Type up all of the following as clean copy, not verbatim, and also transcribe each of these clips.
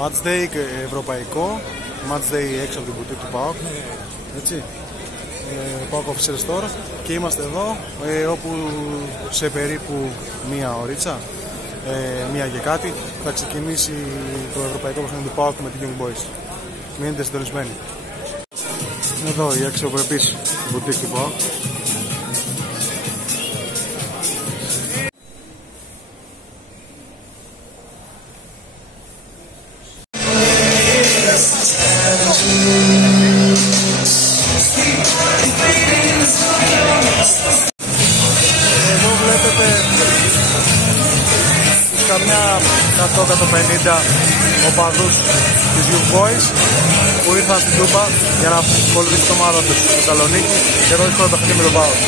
Matchday ευρωπαϊκό, Matchday έξω από την μπουτίκ του ΠΑΟΚ, έτσι, ΠΑΟΚ Official Store, και είμαστε εδώ όπου σε περίπου μία ωρίτσα, μία και κάτι, θα ξεκινήσει το ευρωπαϊκό παιχνίδι του ΠΑΟΚ με την Young Boys. Μείνετε συντονισμένοι. Εδώ η αξιοπρεπής μπουτίκ του ΠΑΟΚ. Εδώ βλέπετε τους καμιά 100-150 οπαδούς της Young Boys που ήρθαν στην Τούμπα για να ακολουθήσει το ομάδα τους στη Θεσσαλονίκη, και εδώ έχει το παιχνίδι με τον ΠΑΟΚ.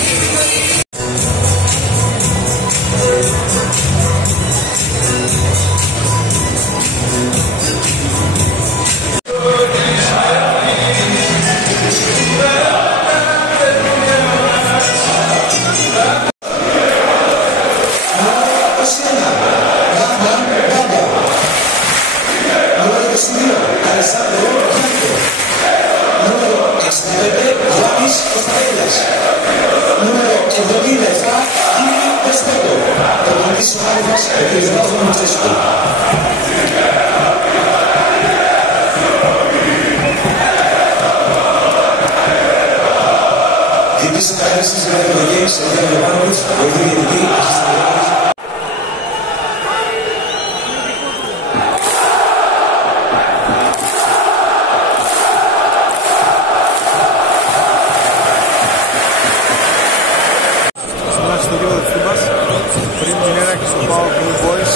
Πριν την έναρξη στο ΠΑΟΚ Young Boys,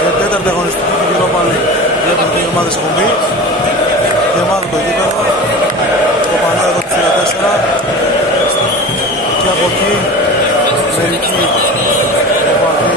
και τέταρτη αγωνιστική του Europa League. Βλέπετε τι ομάδες έχουν μπει, γεμάτο το γήπεδο, το πανό εδώ του 4, και από εκεί μερικοί οπαδοί.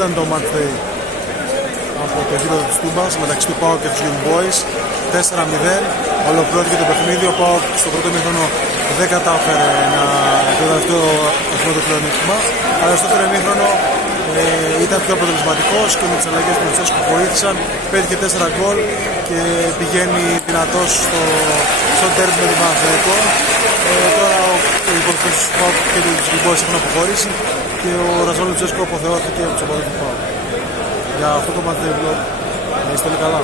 ήταν το matchday από το γήπεδο της Τούμπας μεταξύ του ΠΑΟΚ και τους Young Boys. 4-0 ολοκληρώθηκε το παιχνίδι. Ο ΠΑΟΚ στο πρώτο μήχρονο δεν κατάφερε να αυτό το πλεονέκτημα. Αλλά στο δεύτερο ημίχρονο ήταν πιο αποτελεσματικός και με τις αλλαγές του Λουτσέσκου βοήθησαν. Πέτυχε 4 γκολ και πηγαίνει δυνατός στο ντέρμπι με τον Παναθηναϊκό. Τώρα οι κορυφές του ΠΑΟΚ και του Λουτσέσκου έχουν αποχωρήσει και ο Ρασβάν Λουτσέσκου αποθεώθηκε από τους οπαδούς του ΠΑΟΚ. Για αυτό το μαθητή, είστε όλοι καλά.